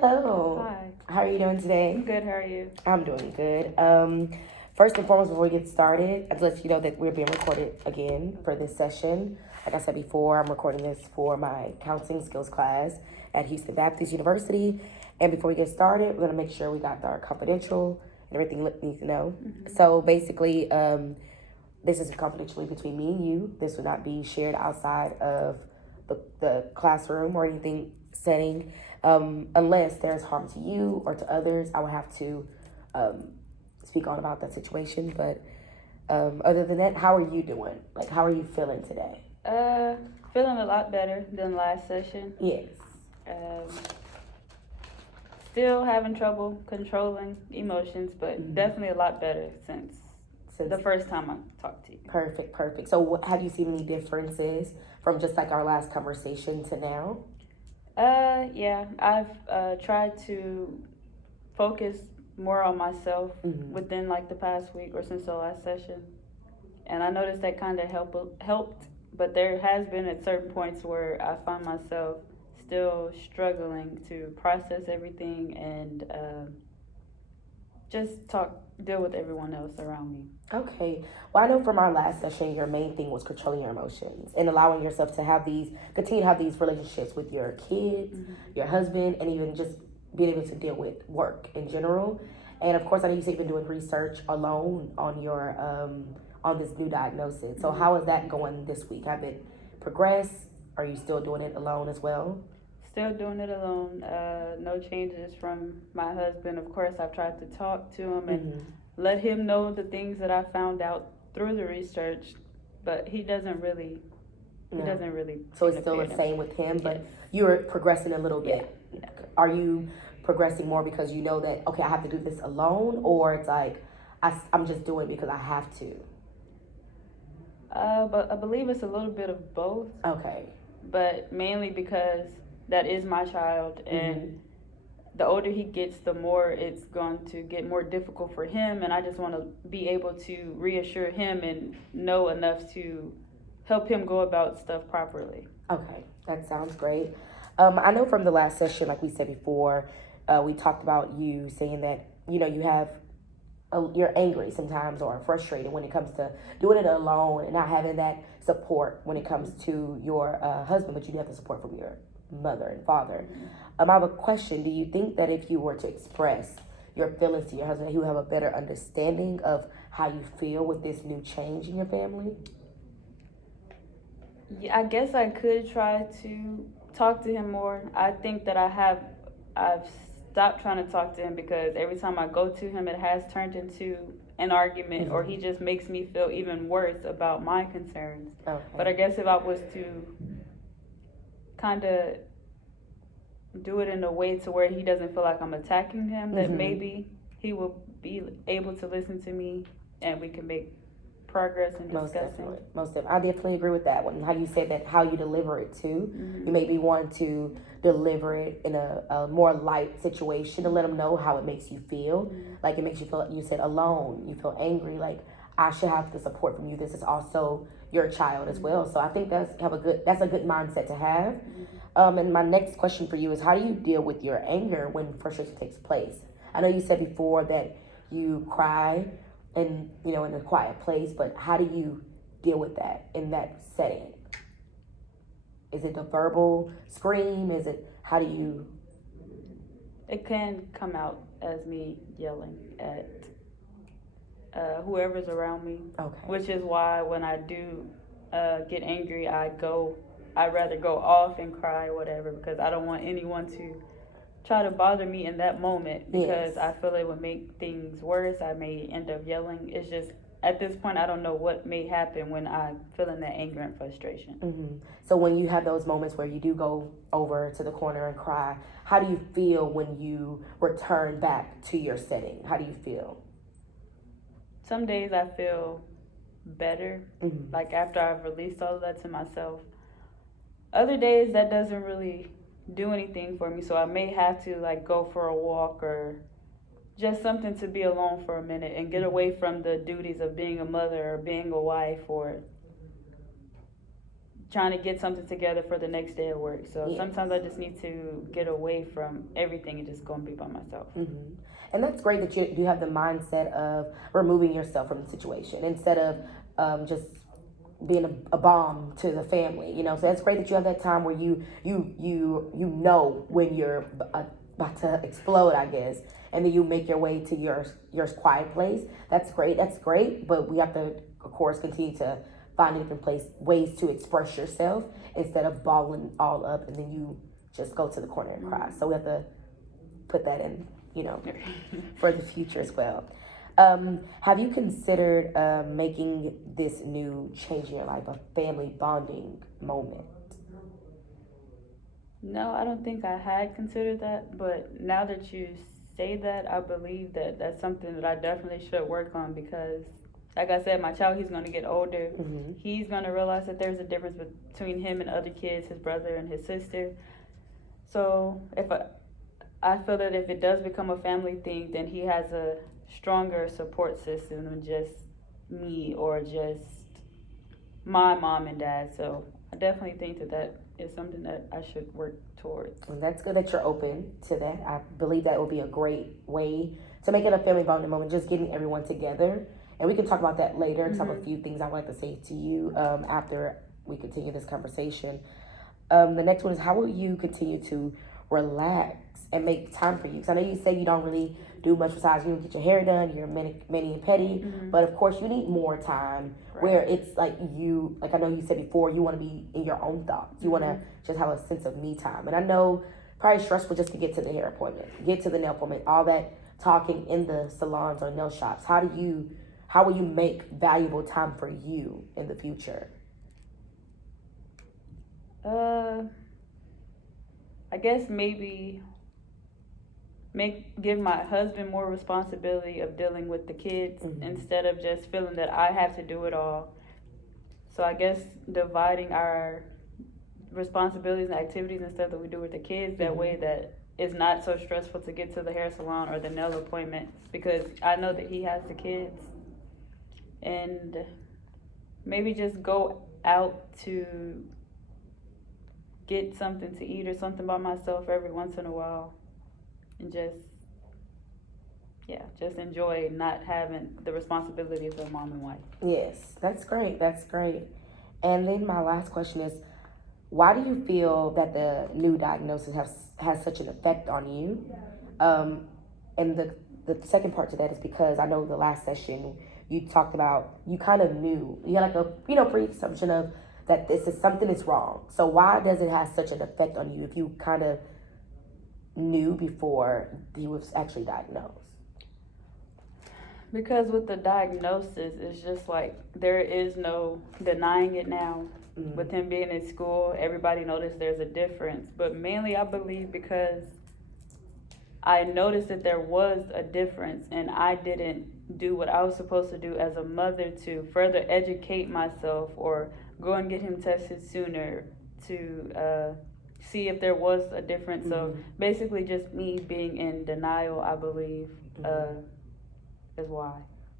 Hello. Hi. How are you doing today? I'm good. How are you? I'm doing good. First and foremost, before we get started, I'd let you know that we're being recorded again for this session. Like I said before, I'm recording this for my counseling skills class at Houston Baptist University. And before we get started, we're going to make sure we got our confidential and everything you need to know. So basically, this is confidentially between me and you. This will not be shared outside of the classroom or anything setting. Unless there's harm to you or to others, I will have to speak on about that situation. But other than that, how are you doing? Like, how are you feeling today? Feeling a lot better than last session. Yes. Um, Still having trouble controlling emotions, but definitely a lot better since the first time I talked to you. Perfect. So have you seen any differences from just like our last conversation to now? Yeah, I've tried to focus more on myself within like the past week or since the last session, and I noticed that kind of helped. But there has been at certain points where I find myself still struggling to process everything and just deal with everyone else around me. Okay. Well, I know from our last session, your main thing was controlling your emotions and allowing yourself to continue to have these relationships with your kids, your husband, and even just being able to deal with work in general. And of course, I know you said you've been doing research alone on your on this new diagnosis. So how is that going this week? Have it progressed? Are you still doing it alone as well? Still doing it alone. No changes from my husband. Of course, I've tried to talk to him and let him know the things that I found out through the research, but he doesn't really. He doesn't really. So it's still the same with him, but Yes. you're progressing a little bit. Yeah. Are you progressing more because you know that okay, I have to do this alone, or it's like I'm just doing it because I have to? But I believe it's a little bit of both. Okay. But mainly because that is my child, and the older he gets, the more it's going to get more difficult for him, and I just want to be able to reassure him and know enough to help him go about stuff properly. Okay, that sounds great. I know from the last session, like we said before, we talked about you saying that you have you're angry sometimes or frustrated when it comes to doing it alone and not having that support when it comes to your husband, but you do have the support from your mother and father. I have a question. Do you think that if you were to express your feelings to your husband, he would have a better understanding of how you feel with this new change in your family? Yeah, I guess I could try to talk to him more. I think that I've stopped trying to talk to him because every time I go to him, it has turned into an argument, or he just makes me feel even worse about my concerns. Okay. But I guess if I was to kind of do it in a way to where he doesn't feel like I'm attacking him, that maybe he will be able to listen to me and we can make progress in discussing. Most definitely. I definitely agree with that one. How you say that, how you deliver it too. You maybe want to deliver it in a more light situation to let them know how it makes you feel. Like it makes you feel, like you said, alone. You feel angry. Like I should have the support from you. This is also your child as well. So I think that's a good mindset to have. And my next question for you is, how do you deal with your anger when frustration takes place? I know you said before that you cry and in a quiet place, but how do you deal with that in that setting? Is it a verbal scream? How do you? It can come out as me yelling at whoever's around me. Okay. Which is why when I do get angry, I'd rather go off and cry or whatever, because I don't want anyone to try to bother me in that moment, because I feel it would make things worse. I may end up yelling. It's just at this point I don't know what may happen when I'm feeling that anger and frustration. So when you have those moments where you do go over to the corner and cry, how do you feel when you return back to your setting? How do you feel? Some days I feel better, like after I've released all of that to myself. Other days that doesn't really do anything for me, so I may have to like go for a walk or just something to be alone for a minute and get away from the duties of being a mother or being a wife or trying to get something together for the next day of work. So Yes. sometimes I just need to get away from everything and just go and be by myself. Mm-hmm. And that's great that you have the mindset of removing yourself from the situation instead of just being a bomb to the family, you know. So that's great that you have that time where you know when you're about to explode, I guess, and then you make your way to your quiet place. That's great. That's great. But we have to, of course, continue to find different ways to express yourself instead of balling all up and then you just go to the corner and cry. So we have to put that in, you know, for the future as well. Have you considered making this new change in your life a family bonding moment? No, I don't think I had considered that, but now that you say that, I believe that that's something that I definitely should work on because, like I said, my child, he's going to get older. Mm-hmm. He's going to realize that there's a difference between him and other kids, his brother and his sister. So I feel that if it does become a family thing, then he has a stronger support system than just me or just my mom and dad. So I definitely think that is something that I should work towards. And that's good that you're open to that. I believe that would be a great way to make it a family bonding moment, just getting everyone together. And we can talk about that later because I have a few things I would like to say to you after we continue this conversation. The next one is, how will you continue to relax and make time for you? Because I know you say you don't really do much besides you get your hair done, you're mani and petty, but of course you need more time where it's like I know you said before, you want to be in your own thoughts. You want to just have a sense of me time. And I know probably stressful just to get to the hair appointment, get to the nail appointment, all that talking in the salons or nail shops. How will you make valuable time for you in the future? I guess maybe give my husband more responsibility of dealing with the kids instead of just feeling that I have to do it all. So I guess dividing our responsibilities and activities and stuff that we do with the kids that way that it's not so stressful to get to the hair salon or the nail appointment because I know that he has the kids. And maybe just go out to get something to eat or something by myself every once in a while and just enjoy not having the responsibility of a mom and wife. Yes, that's great. That's great. And then my last question is, why do you feel that the new diagnosis has such an effect on you? And the second part to that is because I know the last session you talked about, you kind of knew, you had like a pre-assumption of that something is wrong. So why does it have such an effect on you if you kind of knew before he was actually diagnosed? Because with the diagnosis, it's just like there is no denying it now. With him being in school, everybody noticed there's a difference. But mainly I believe because I noticed that there was a difference and I didn't do what I was supposed to do as a mother to further educate myself or go and get him tested sooner to see if there was a difference. So basically just me being in denial, I believe, is why.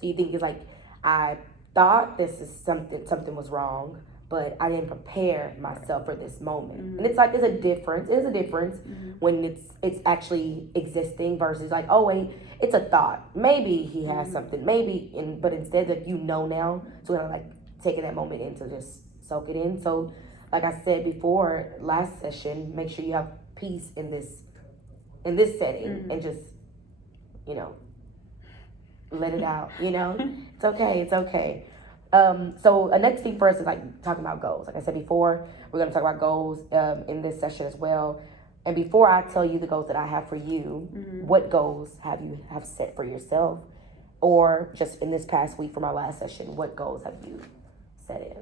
So you think it's like, I thought something was wrong, but I didn't prepare myself for this moment. And it's like, it's a difference. It is a difference when it's actually existing versus like, oh wait, it's a thought. Maybe he has something, but instead that now, so kind of like taking that moment in to just soak it in. So like I said before, last session, make sure you have peace in this setting and just, let it out, It's okay. So the next thing for us is like talking about goals. Like I said before, we're going to talk about goals in this session as well. And before I tell you the goals that I have for you, what goals have you set for yourself? Or just in this past week from our last session, what goals have you set in?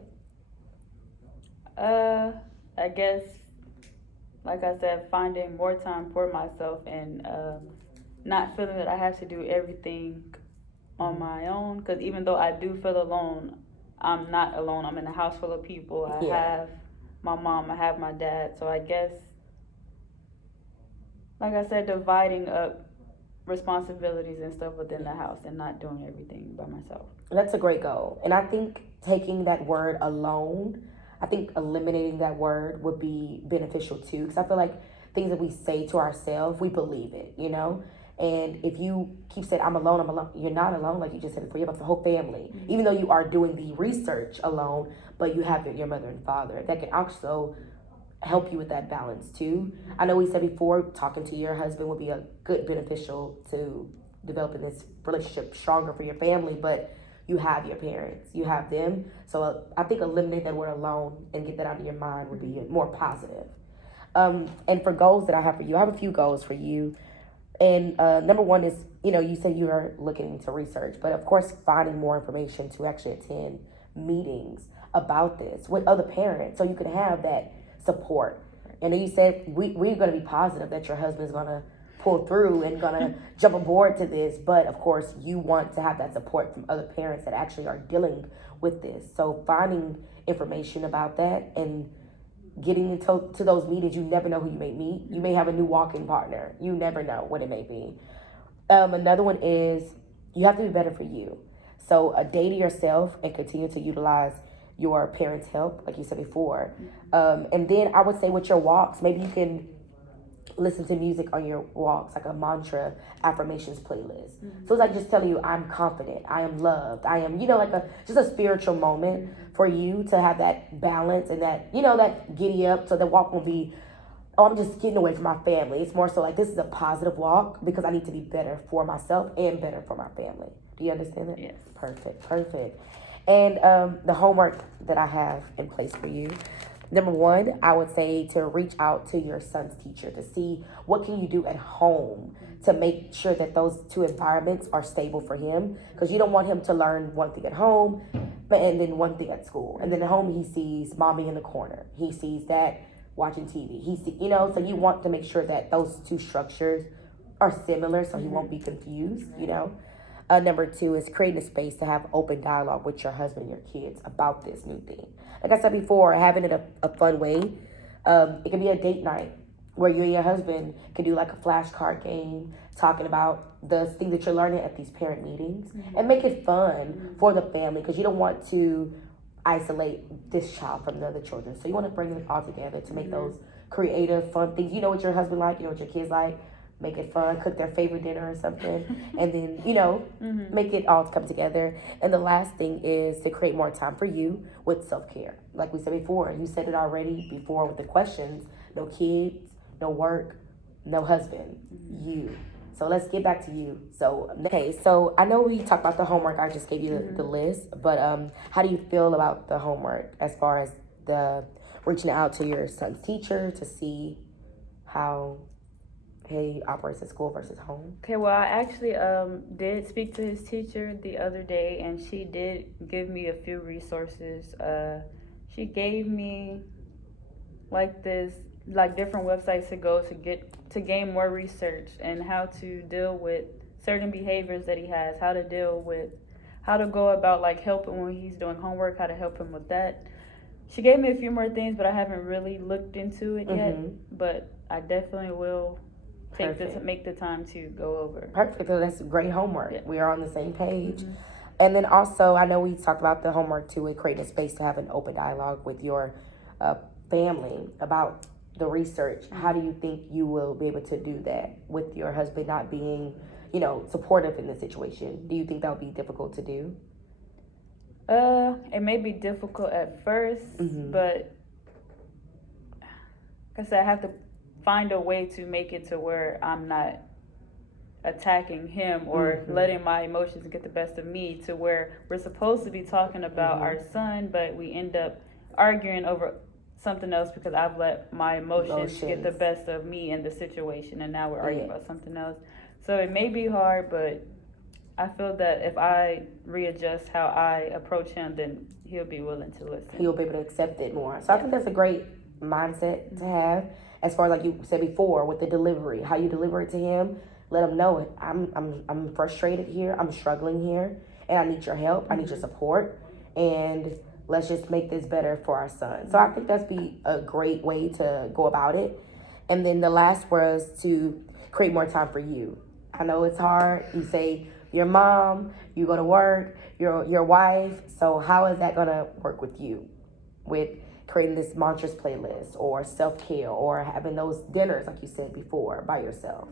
I guess, like I said, finding more time for myself and not feeling that I have to do everything on my own. Because even though I do feel alone, I'm not alone. I'm in a house full of people. I have my mom, I have my dad. So I guess, like I said, dividing up responsibilities and stuff within the house and not doing everything by myself. That's a great goal. And I think taking that word alone I think eliminating that word would be beneficial too, because I feel like things that we say to ourselves, we believe it, you know? And if you keep saying, I'm alone, you're not alone, like you just said before, you have the whole family. Even though you are doing the research alone, but you have your mother and father. That can also help you with that balance too. I know we said before, talking to your husband would be a good beneficial to developing this relationship stronger for your family, but you have your parents, you have them. So I think eliminate that word alone and get that out of your mind would be more positive. And for goals that I have for you, I have a few goals for you. And number one is, you said you are looking into research, but of course, finding more information to actually attend meetings about this with other parents so you can have that support. And you said we're going to be positive that your husband's going to pull through and going to jump aboard to this. But of course, you want to have that support from other parents that actually are dealing with this. So finding information about that and getting to those meetings, you never know who you may meet. You may have a new walking partner. You never know what it may be. Another one is you have to be better for you. So a day to yourself and continue to utilize your parents' help, like you said before. And then I would say with your walks, maybe you can listen to music on your walks, like a mantra affirmations playlist. So it's like just telling you, I'm confident, I am loved, I am, like just a spiritual moment for you to have that balance and that, that giddy up. So the walk won't be, oh, I'm just getting away from my family. It's more so like, this is a positive walk because I need to be better for myself and better for my family. Do you understand that? Yes. Perfect. And the homework that I have in place for you, number one, I would say to reach out to your son's teacher to see what can you do at home to make sure that those two environments are stable for him, because you don't want him to learn one thing at home and then one thing at school. And then at home he sees mommy in the corner. He sees dad watching TV. So you want to make sure that those two structures are similar so he won't be confused, Number two is creating a space to have open dialogue with your husband and your kids about this new thing. Like I said before, having it a fun way. It can be a date night where you and your husband can do like a flashcard game, talking about the things that you're learning at these parent meetings, and make it fun for the family, because you don't want to isolate this child from the other children. So you want to bring them all together to make those creative, fun things. You know what your husband like, you know what your kids like. Make it fun, cook their favorite dinner or something, and then, make it all come together. And the last thing is to create more time for you with self-care. Like we said before, you said it already before with the questions, no kids, no work, no husband, you. So let's get back to you. So I know we talked about the homework. I just gave you the list, but how do you feel about the homework as far as the reaching out to your son's teacher to see how he operates at school versus home? Okay, well, I actually did speak to his teacher the other day, and she did give me a few resources. She gave me different websites to go to gain more research and how to deal with certain behaviors that he has, how to go about helping when he's doing homework, how to help him with that. She gave me a few more things, but I haven't really looked into it yet. But I definitely will make the time to go over. Perfect. So that's great homework. Yeah. We are on the same page. And then also, I know we talked about the homework too, with creating a space to have an open dialogue with your family about the research. How do you think you will be able to do that with your husband not being, supportive in the situation? Do you think that would be difficult to do? It may be difficult at first, but like I said, I have to find a way to make it to where I'm not attacking him or letting my emotions get the best of me, to where we're supposed to be talking about our son, but we end up arguing over something else because I've let my emotions get the best of me in the situation, and now we're arguing about something else. So it may be hard, but I feel that if I readjust how I approach him, then he'll be willing to listen. He'll be able to accept it more. So I think that's a great mindset to have. As far as like you said before, with the delivery, how you deliver it to him, let him know I'm frustrated here, I'm struggling here, and I need your help, I need your support, and let's just make this better for our son. So I think that'd be a great way to go about it. And then the last was to create more time for you. I know it's hard. You say your mom, you go to work, your wife. So how is that gonna work with you? With creating this mantras playlist or self-care or having those dinners like you said before by yourself?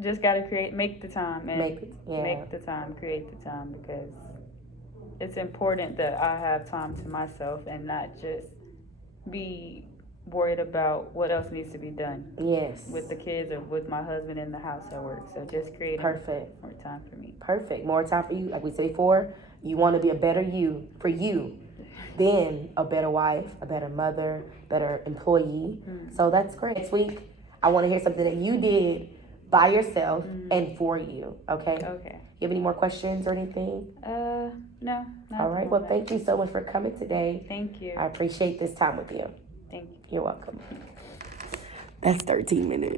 Just gotta make the time and Make the time, create the time, because it's important that I have time to myself and not just be worried about what else needs to be done. Yes. With the kids or with my husband in the house at work. So just creating Perfect. more time for me. Perfect. More time for you. Like we said before, you want to be a better you for you, then a better wife, a better mother, better employee. So that's great. Next week, I want to hear something that you did by yourself and for you. Okay? Okay. You have any more questions or anything? No. All right. Well, thank you so much for coming today. Thank you. I appreciate this time with you. Thank you. You're welcome. That's 13 minutes.